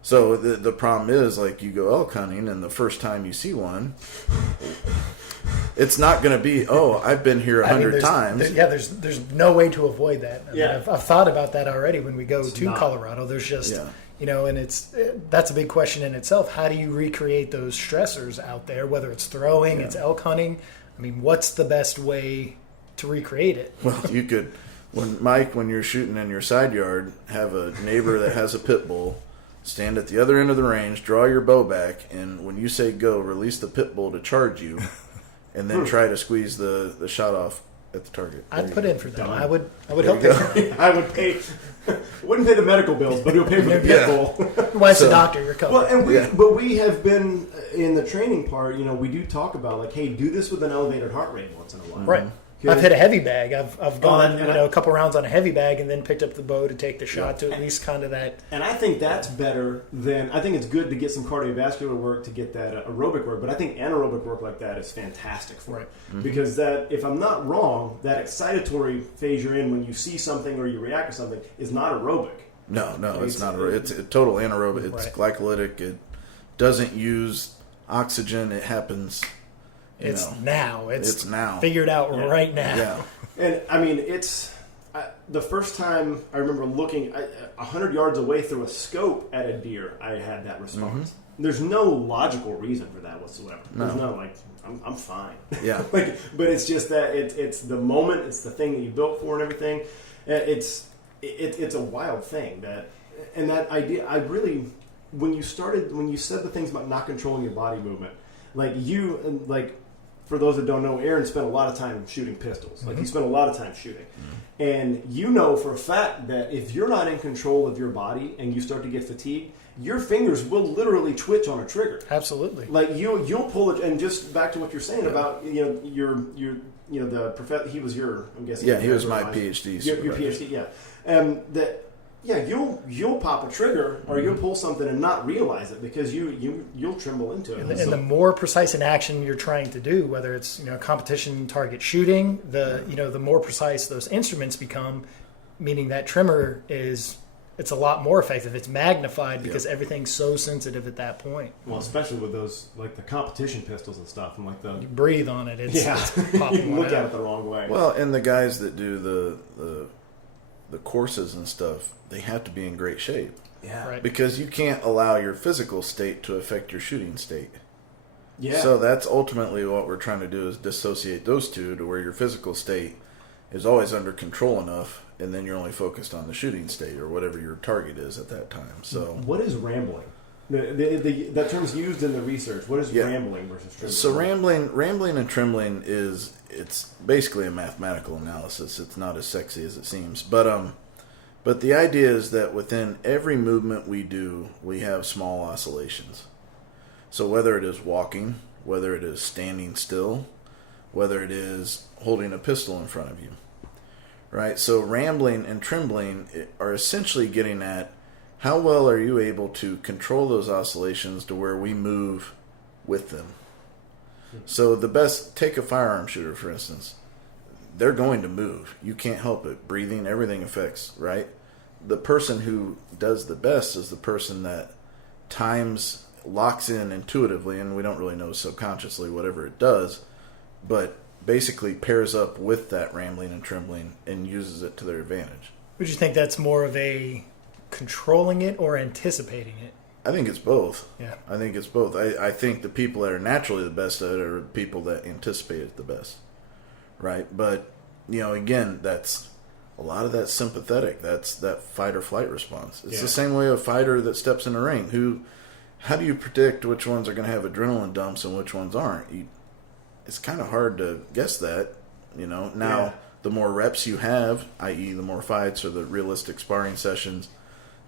So the problem is, like, you go elk hunting, and the first time you see one, it's not going to be, oh, I've been here 100 times. There's no way to avoid that. I mean, I've thought about that already when we go to Colorado. There's just, and that's a big question in itself. How do you recreate those stressors out there, whether it's throwing, it's elk hunting? I mean, what's the best way to recreate it? Well, you could, when you're shooting in your side yard, have a neighbor that has a pit bull, stand at the other end of the range, draw your bow back, and when you say go, release the pit bull to charge you, and then try to squeeze the shot off at the target. I'd put in for that. I would help you. I would pay. Wouldn't pay the medical bills, but you'll pay for the pit bull. Wife's a doctor. You're covered. Well, and but we have been in the training part. We do talk about, like, hey, do this with an elevated heart rate once in a while. Right. I've hit a heavy bag. I've gone a couple rounds on a heavy bag and then picked up the bow to take the shot to at least kind of that. And I think that's better than, I think it's good to get some cardiovascular work to get that aerobic work, but I think anaerobic work like that is fantastic for it. Mm-hmm. Because that, if I'm not wrong, that excitatory phase you're in when you see something or you react to something is not aerobic. No, it's not aerobic. It's a total anaerobic. It's glycolytic. It doesn't use oxygen. It happens... It's now. It's now. Figured out right now. Yeah. And, I mean, it's... the first time I remember looking 100 yards away through a scope at a deer, I had that response. Mm-hmm. There's no logical reason for that whatsoever. No. There's no, like, I'm fine. Yeah. But it's just that it's the moment, it's the thing that you built for and everything. It's a wild thing. That idea, I really... When you said the things about not controlling your body movement, for those that don't know, Aaron spent a lot of time shooting pistols. Like, he spent a lot of time shooting. Mm-hmm. And you know for a fact that if you're not in control of your body and you start to get fatigued, your fingers will literally twitch on a trigger. Absolutely. Like, you'll pull it, and just back to what you're saying about, the professor, he was your, I'm guessing. Yeah, he was my PhD. Your PhD, yeah. You'll pop a trigger or you'll pull something and not realize it because you'll tremble into it. And the more precise an action you're trying to do, whether it's competition target shooting, the more precise those instruments become, meaning that tremor it's a lot more effective. It's magnified because everything's so sensitive at that point. Well, especially with those, like, the competition pistols and stuff, and like you breathe on it. It's popping. You look at it the wrong way. Well, and the guys that do the courses and stuff, they have to be in great shape. Yeah. Right. Because you can't allow your physical state to affect your shooting state. Yeah. So that's ultimately what we're trying to do, is dissociate those two to where your physical state is always under control enough, and then you're only focused on the shooting state or whatever your target is at that time. So what is rambling? That term's used in the research. What is rambling versus trembling? So rambling and trembling it's basically a mathematical analysis. It's not as sexy as it seems. But the idea is that within every movement we do, we have small oscillations. So whether it is walking, whether it is standing still, whether it is holding a pistol in front of you, right? So rambling and trembling are essentially getting at how well are you able to control those oscillations to where we move with them. So take a firearm shooter, for instance. They're going to move. You can't help it. Breathing, everything affects, right? The person who does the best is the person that locks in intuitively, and we don't really know subconsciously whatever it does, but basically pairs up with that rambling and trembling and uses it to their advantage. Would you think that's more of a controlling it or anticipating it? I think it's both. Yeah. I think it's both. I think the people that are naturally the best at it are people that anticipate it the best. Right? But, again, that's a lot of that's sympathetic. That's that fight or flight response. It's the same way a fighter that steps in the ring. How do you predict which ones are going to have adrenaline dumps and which ones aren't? It's kind of hard to guess that, Now, the more reps you have, i.e. the more fights or the realistic sparring sessions,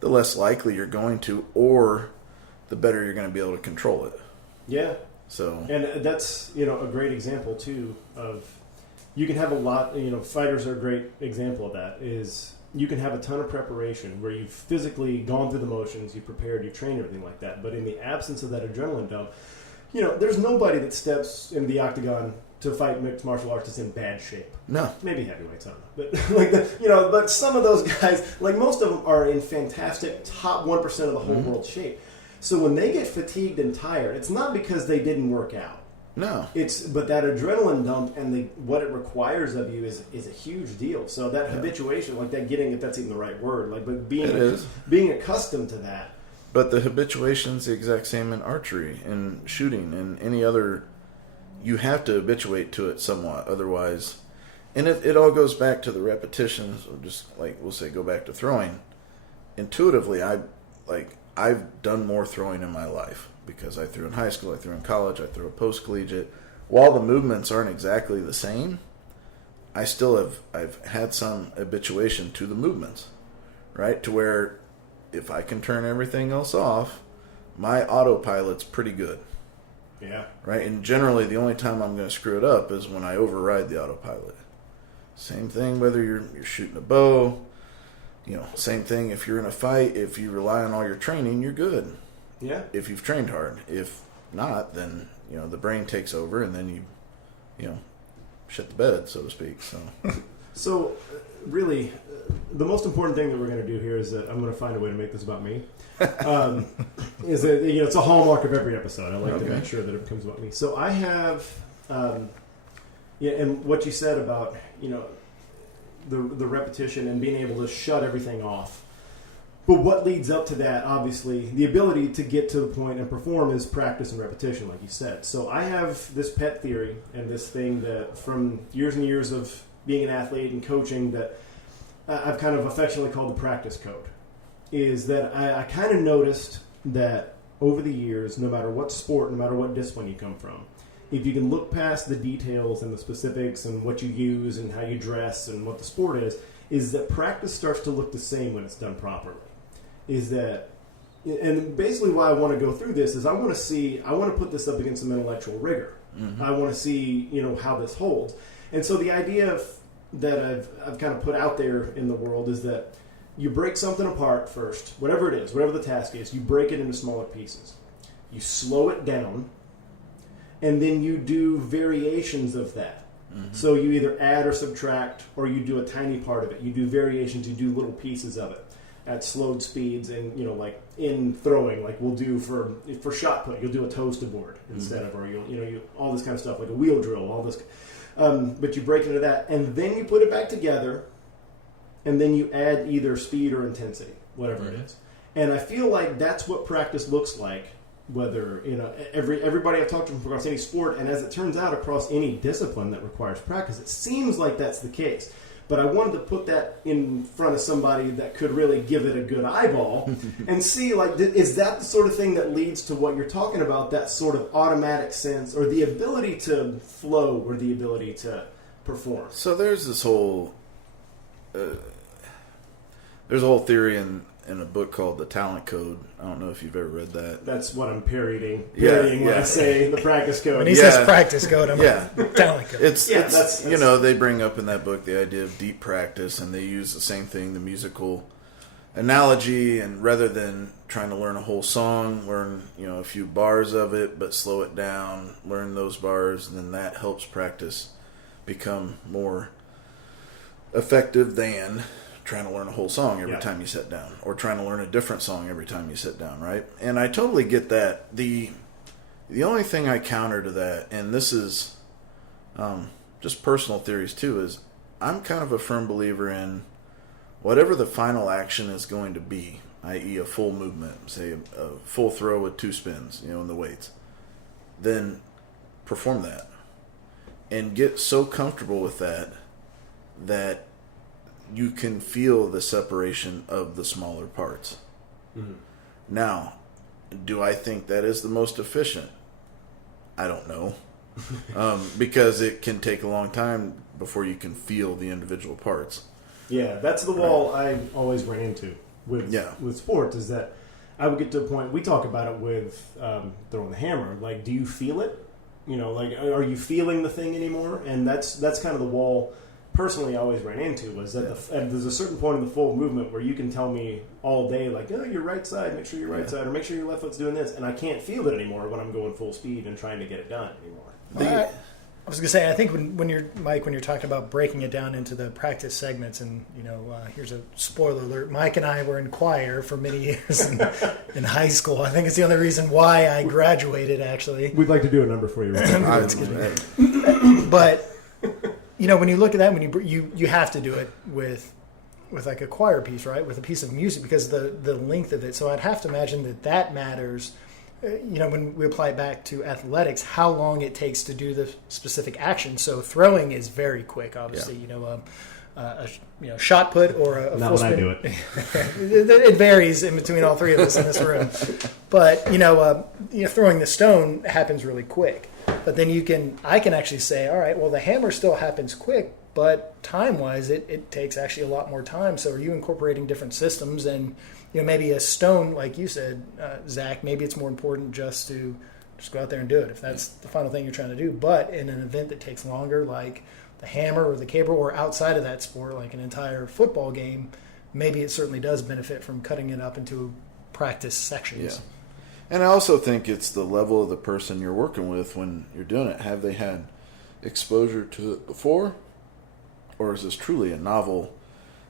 the less likely you're going to, or the better you're going to be able to control it. Yeah. So, and that's, a great example, too, of you can have a lot, fighters are a great example of that, is you can have a ton of preparation where you've physically gone through the motions, you've prepared, you've trained, everything like that. But in the absence of that adrenaline dump, there's nobody that steps in the octagon to fight mixed martial arts that's in bad shape. no. Maybe heavyweights, I don't know. But but some of those guys, like most of them, are in fantastic top 1% of the whole world shape. So when they get fatigued and tired, it's not because they didn't work out. No. But that adrenaline dump and what it requires of you is a huge deal. So that habituation, like that getting, if that's even the right word, but being accustomed to that. But the habituation's the exact same in archery and shooting and any other. You have to habituate to it somewhat, otherwise, and it all goes back to the repetitions. Or just like we'll say, go back to throwing. Intuitively, I've done more throwing in my life because I threw in high school, I threw in college, I threw a post-collegiate. While the movements aren't exactly the same, I've had some habituation to the movements, right? To where if I can turn everything else off, my autopilot's pretty good. Yeah. Right? And generally, the only time I'm going to screw it up is when I override the autopilot. Same thing whether you're shooting a bow. Same thing if you're in a fight. If you rely on all your training, you're good. Yeah. If you've trained hard. If not, then, the brain takes over and then you shit the bed, so to speak. So, really, the most important thing that we're going to do here is that I'm going to find a way to make this about me. Is that it's a hallmark of every episode. I like to make sure that it becomes about me. So I have, and what you said about the repetition and being able to shut everything off. But what leads up to that, obviously, the ability to get to the point and perform is practice and repetition, like you said. So I have this pet theory and this thing that from years and years of being an athlete and coaching that I've kind of affectionately called the practice code. Is that I kind of noticed that over the years, no matter what sport, no matter what discipline you come from, if you can look past the details and the specifics and what you use and how you dress and what the sport is that practice starts to look the same when it's done properly. And basically why I want to go through this is I want to put this up against some intellectual rigor. Mm-hmm. I want to see, how this holds. And so the idea that I've kind of put out there in the world is that you break something apart first, whatever it is, whatever the task is, you break it into smaller pieces. You slow it down, and then you do variations of that. Mm-hmm. So you either add or subtract, or you do a tiny part of it. You do variations, you do little pieces of it at slowed speeds, and like in throwing, like we'll do for shot put, you'll do a toes to board instead of, or you all this kind of stuff, like a wheel drill, all this. But you break into that, and then you put it back together. And then you add either speed or intensity, whatever it is. And I feel like that's what practice looks like, whether, everybody I've talked to from across any sport, and as it turns out, across any discipline that requires practice, it seems like that's the case. But I wanted to put that in front of somebody that could really give it a good eyeball and see, is that the sort of thing that leads to what you're talking about, that sort of automatic sense, or the ability to flow, or the ability to perform? So there's this whole... there's a whole theory in a book called The Talent Code. I don't know if you've ever read that. That's what I'm parodying when I say the practice code. When he says practice code, I'm talent code. It's they bring up in that book the idea of deep practice, and they use the same thing, the musical analogy, and rather than trying to learn a whole song, learn a few bars of it, but slow it down, learn those bars, and then that helps practice become more effective than trying to learn a whole song every time you sit down, or trying to learn a different song every time you sit down, right? And I totally get that. The only thing I counter to that, and this is just personal theories too, is I'm kind of a firm believer in whatever the final action is going to be, i.e. a full movement, say a full throw with 2 spins, in the weights, then perform that. And get so comfortable with that you can feel the separation of the smaller parts. Mm-hmm. Now, do I think that is the most efficient? I don't know. Because it can take a long time before you can feel the individual parts. Yeah, that's the wall I always ran into with sports, is that I would get to a point, we talk about it with throwing the hammer, like, do you feel it? Like, are you feeling the thing anymore? And that's kind of the wall, personally, I always ran into, was that there's a certain point in the full movement where you can tell me all day, like, oh, your right side, make sure your right side, or make sure your left foot's doing this, and I can't feel it anymore when I'm going full speed and trying to get it done anymore. I was going to say, I think when you're, Mike, when you're talking about breaking it down into the practice segments, and, here's a spoiler alert, Mike and I were in choir for many years in high school. I think it's the only reason why I graduated, actually. We'd like to do a number for you. But, when you look at that, when you have to do it with like a choir piece, right? With a piece of music, because the length of it. So I'd have to imagine that matters. When we apply it back to athletics, how long it takes to do the specific action. So throwing is very quick, obviously. A shot put or a not full spin. Not when I do it. It varies in between all three of us in this room. But throwing the stone happens really quick. But then I can actually say, all right, well, the hammer still happens quick, but time-wise, it takes actually a lot more time. So are you incorporating different systems? And maybe a stone, like you said, Zach, maybe it's more important just to go out there and do it if that's the final thing you're trying to do. But in an event that takes longer, like the hammer or the cable, or outside of that sport, like an entire football game, maybe it certainly does benefit from cutting it up into practice sections. Yeah. And I also think it's the level of the person you're working with when you're doing it. Have they had exposure to it before? Or is this truly a novel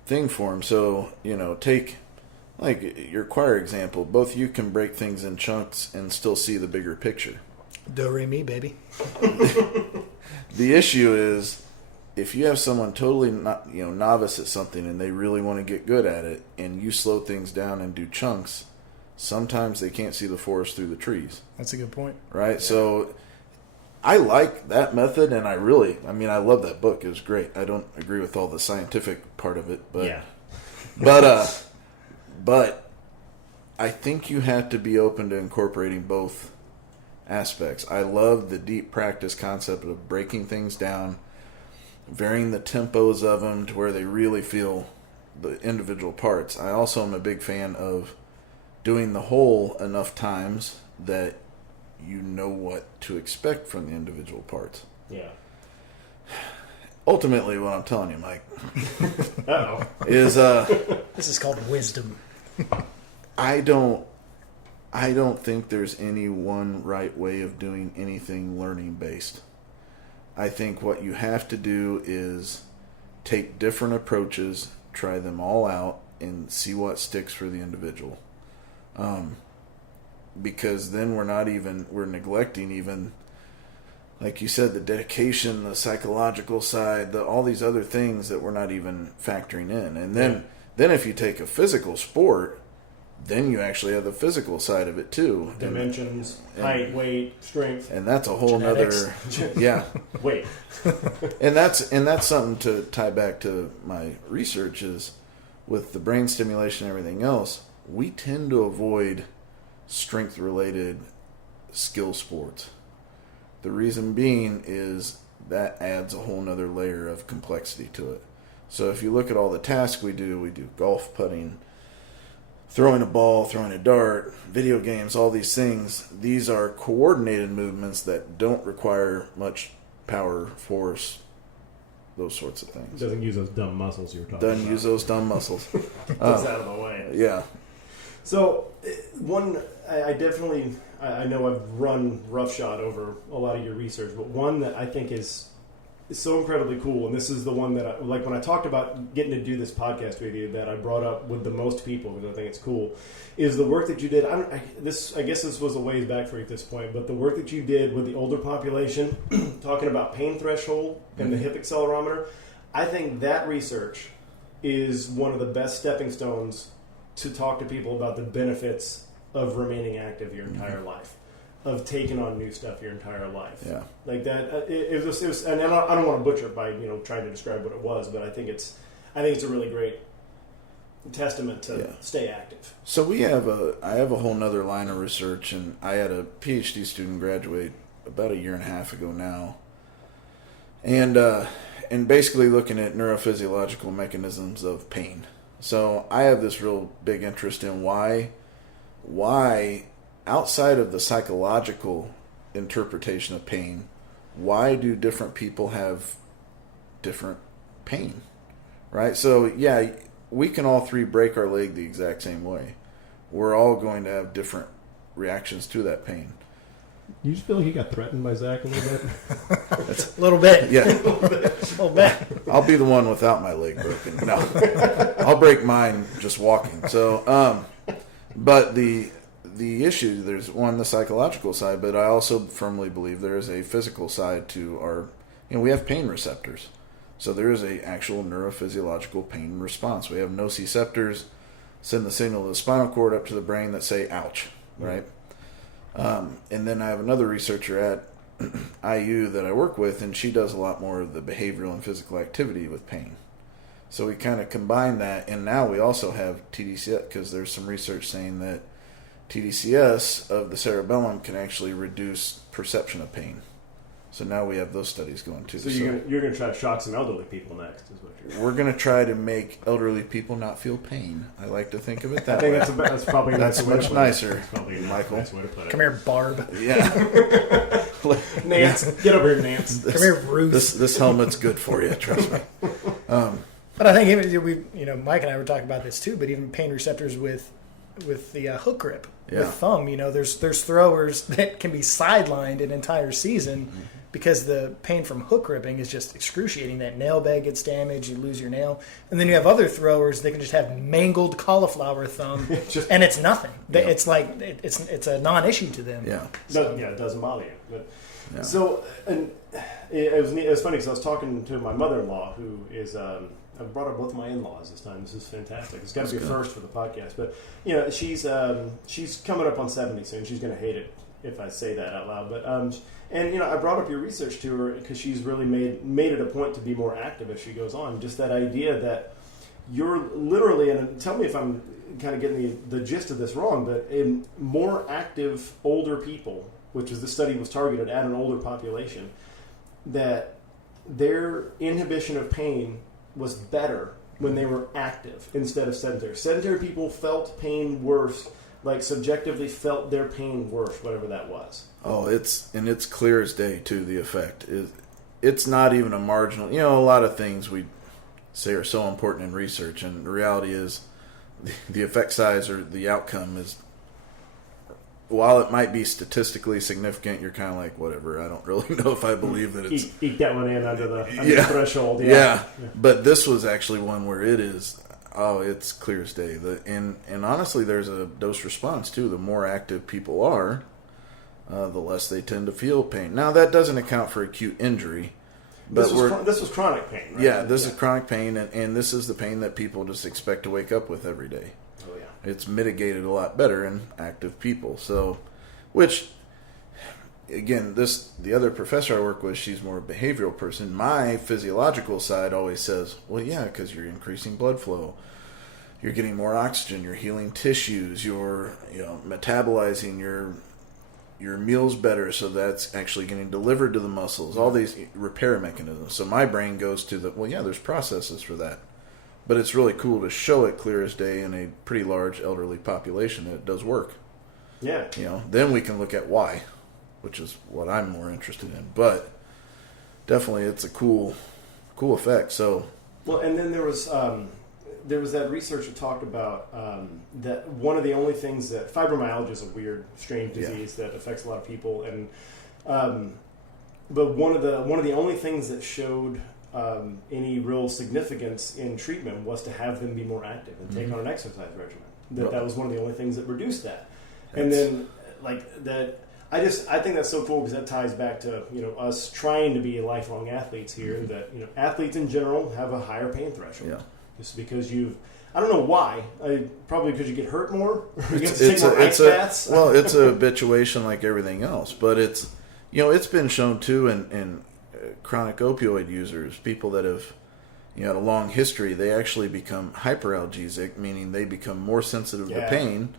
thing for them? So, take like your choir example. Both you can break things in chunks and still see the bigger picture. Do re mi, baby. The issue is, if you have someone totally not, novice at something and they really want to get good at it, and you slow things down and do chunks, sometimes they can't see the forest through the trees. That's a good point. Right? Yeah. So I like that method, and I love that book. It was great. I don't agree with all the scientific part of it, but but I think you have to be open to incorporating both aspects. I love the deep practice concept of breaking things down, varying the tempos of them to where they really feel the individual parts. I also am a big fan of doing the whole enough times that you know what to expect from the individual parts. Yeah. Ultimately, what I'm telling you, Mike, Uh-oh. is this is called wisdom. I don't think there's any one right way of doing anything learning based. I think what you have to do is take different approaches, try them all out, and see what sticks for the individual. Because then we're neglecting even, like you said, the dedication, the psychological side, all these other things that we're not even factoring in. And then if you take a physical sport, then you actually have the physical side of it too. Dimensions, height, weight, strength. And that's a whole nother, Weight. and that's something to tie back to my research is with the brain stimulation and everything else, we tend to avoid strength-related skill sports. The reason being is that adds a whole nother layer of complexity to it. So if you look at all the tasks we do golf, putting, throwing a ball, throwing a dart, video games, all these things, these are coordinated movements that don't require much power, force, those sorts of things. Doesn't use those dumb muscles you were talking about. Doesn't use those dumb muscles. Gets out of the way. Yeah. So, I know I've run roughshod over a lot of your research, but one that I think is is so incredibly cool, and this is the one that I, like when I talked about getting to do this podcast with you, that I brought up with the most people because I think it's cool, is the work that you did. I guess this was a ways back for you at this point, but the work that you did with the older population, talking about pain threshold and the hip accelerometer, I think that research is one of the best stepping stones to talk to people about the benefits of remaining active your entire life, of taking on new stuff your entire life. Yeah. Like that, it was, and I don't want to butcher it by trying to describe what it was, but I think it's a really great testament to stay active. So I have a whole nother line of research, and I had a PhD student graduate about a year and a half ago now, and basically looking at neurophysiological mechanisms of pain. So I have this real big interest in why outside of the psychological interpretation of pain, why do different people have different pain, right? So yeah, we can all three break our leg the exact same way. We're all going to have different reactions to that pain. You just feel like you got threatened by Zach a little bit? A little bit. Yeah. A little bit. I'll be the one without my leg broken. No. I'll break mine just walking. So, but the issue, there's one, the psychological side, but I also firmly believe there is a physical side to our, we have pain receptors. So there is a actual neurophysiological pain response. We have nociceptors send the signal to the spinal cord up to the brain that say, ouch, right? And then I have another researcher at IU that I work with, and she does a lot more of the behavioral and physical activity with pain. So we kind of combine that, and now we also have TDCS, because there's some research saying that TDCS of the cerebellum can actually reduce perception of pain. So now we have those studies going too. So you're going to try to shock some elderly people next, is what you're. We're going to try to make elderly people not feel pain. I like to think of it that I way. think that's probably That's much nicer, That's probably a Michael. nice way to put it. Come here, Barb. Yeah. Nance, get over here, Nance. This, Come here, Ruth. This helmet's good for you, trust me. But I think even Mike and I were talking about this too. But even pain receptors with the hook grip with thumb, there's throwers that can be sidelined an entire season because the pain from hook gripping is just excruciating. That nail bed gets damaged, you lose your nail, and then you have other throwers that can just have mangled cauliflower thumb, and it's nothing. It's like it's a non-issue to them. Yeah. So, it doesn't bother you. But so, and it was funny because I was talking to my mother-in-law, who is. I brought up both my in-laws this time. This is fantastic. It's got to be a first for the podcast. But she's coming up on 70 soon. She's going to hate it if I say that out loud. But I brought up your research to her because she's really made it a point to be more active as she goes on. Just that idea that you're literally, and tell me if I'm kind of getting the gist of this wrong, but in more active older people, which is the study was targeted at an older population, that their inhibition of pain was better when they were active instead of sedentary. Sedentary people felt pain worse, like subjectively felt their pain worse, whatever that was. Oh, it's clear as day too. The effect it's not even a marginal. A lot of things we say are so important in research, and the reality is the effect size or the outcome is. While it might be statistically significant, you're kind of like, whatever. I don't really know if I believe that it's... Eke that one in under the threshold. Yeah. But this was actually one where it is... Oh, it's clear as day. And honestly, there's a dose response, too. The more active people are, the less they tend to feel pain. Now, that doesn't account for acute injury. But this was chronic pain, right? Yeah, this is chronic pain, and this is the pain that people just expect to wake up with every day. Oh, yeah. It's mitigated a lot better in active people. So, which, again, the other professor I work with, she's more a behavioral person. My physiological side always says, well, yeah, because you're increasing blood flow. You're getting more oxygen. You're healing tissues. You're metabolizing your meals better, so that's actually getting delivered to the muscles. All these repair mechanisms. So my brain goes to there's processes for that. But it's really cool to show it clear as day in a pretty large elderly population that it does work. Yeah. Then we can look at why, which is what I'm more interested in. But definitely it's a cool effect. So. Well, and then there was that research that talked about that one of the only things that fibromyalgia is a weird, strange disease that affects a lot of people, and But one of the only things that showed any real significance in treatment was to have them be more active and take on an exercise regimen. That was one of the only things that reduced that. And then like that, I think that's so cool because that ties back to us trying to be lifelong athletes here. And that athletes in general have a higher pain threshold. Yeah. Just because I don't know why. Probably because you get hurt more. You get to It's take more ice baths. well, it's a habituation like everything else, but it's been shown too in chronic opioid users, people that have had a long history, they actually become hyperalgesic, meaning they become more sensitive to pain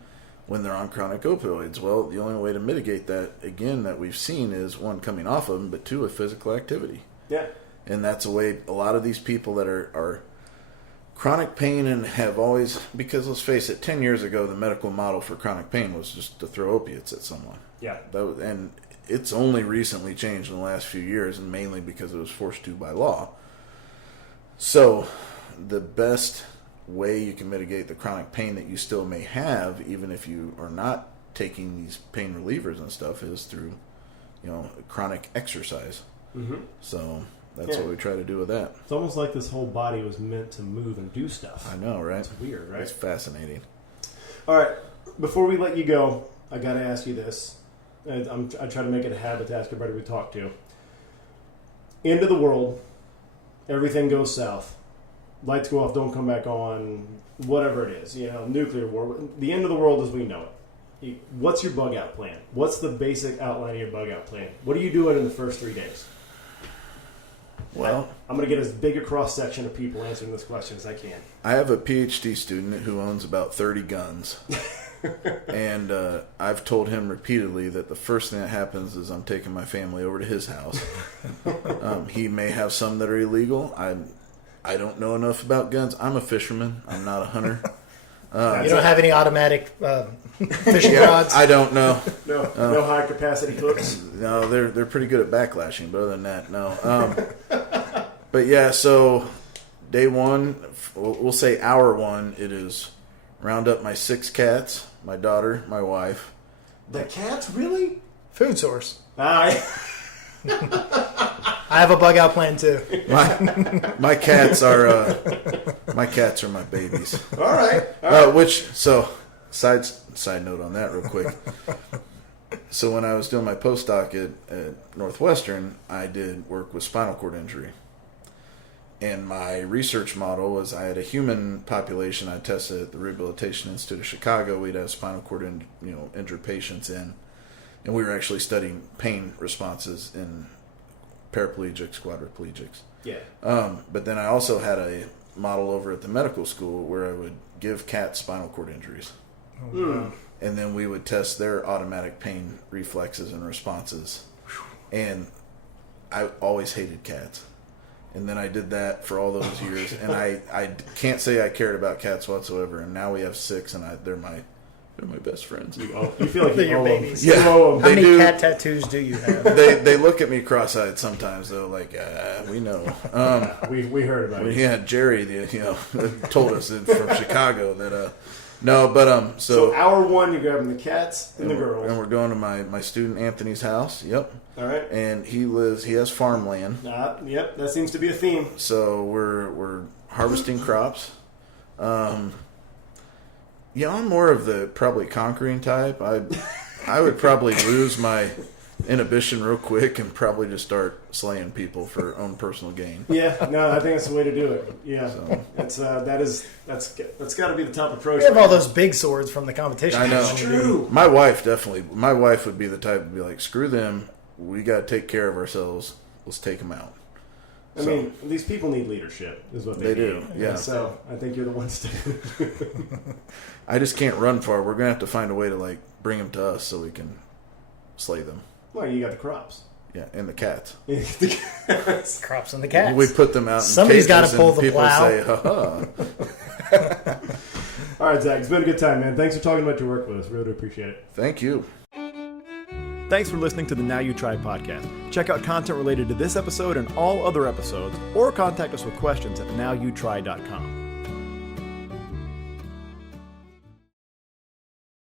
when they're on chronic opioids. Well, the only way to mitigate that, again, that we've seen is one, coming off of them, but two, with physical activity. Yeah. And that's a way a lot of these people that are chronic pain and have always, because let's face it, 10 years ago, the medical model for chronic pain was just to throw opiates at someone. Yeah. And it's only recently changed in the last few years, and mainly because it was forced to by law. So the best way you can mitigate the chronic pain that you still may have, even if you are not taking these pain relievers and stuff, is through chronic exercise. Mm-hmm. So that's what we try to do with that. It's almost like this whole body was meant to move and do stuff. I know, right? It's weird, right? It's fascinating. All right. Before we let you go, I got to ask you this. I try to make it a habit to ask everybody we talk to. End of the world. Everything goes south. Lights go off, don't come back on. Whatever it is. Nuclear war. The end of the world as we know it. What's your bug out plan? What's the basic outline of your bug out plan? What are you doing in the first 3 days? Well, I'm going to get as big a cross section of people answering this question as I can. I have a PhD student who owns about 30 guns. And I've told him repeatedly that the first thing that happens is I'm taking my family over to his house. He may have some that are illegal. I don't know enough about guns. I'm a fisherman. I'm not a hunter. You don't have any automatic fishing rods? I don't know. No high capacity hooks. No, they're pretty good at backlashing, but other than that, no. But yeah, so day one, we'll say hour one, it is round up my 6 cats, my daughter, my wife. The cats, really? Food source. I have a bug out plan too. My cats are my babies. All right. Side note on that real quick. So when I was doing my postdoc at Northwestern, I did work with spinal cord injury. And my research model was I had a human population I tested at the Rehabilitation Institute of Chicago. We'd have spinal cord injured patients in. And we were actually studying pain responses in paraplegics, quadriplegics. Yeah. But then I also had a model over at the medical school where I would give cats spinal cord injuries. Oh, wow. And then we would test their automatic pain reflexes and responses. And I always hated cats. And then I did that for all those years. And I can't say I cared about cats whatsoever. And now we have 6, and they're my best friends. You feel like They're you your owe babies. them. Yeah. How They many do. cat tattoos do you have? They look at me cross-eyed sometimes, though, like, we know. We heard about it. Yeah, Jerry, told us from Chicago that, no, but, So hour one, you're grabbing the cats and the girls. And we're going to my student Anthony's house. Yep. All right. And he has farmland. Yep, that seems to be a theme. So we're harvesting crops. I'm more of the probably conquering type. I would probably lose my inhibition real quick and probably just start slaying people for own personal gain. Yeah, no, I think that's the way to do it. Yeah, So. it's that's got to be the top approach. We have all those big swords from the competition. I know. It's true. My wife would be the type to be like, screw them. We got to take care of ourselves. Let's take them out. I mean, these people need leadership, is what they need. do. Yeah. And so I think you're the ones to. I just can't run far. We're gonna have to find a way to bring them to us so we can slay them. Well, you got the crops. Yeah, and the cats. Crops and the cats. We put them out. In Somebody's got gotta pull the people plow. say, ha. All right, Zach, it's been a good time, man. Thanks for talking about your work with us. Really do appreciate it. Thank you. Thanks for listening to the Now You Try podcast. Check out content related to this episode and all other episodes, or contact us with questions at nowyouTry.com.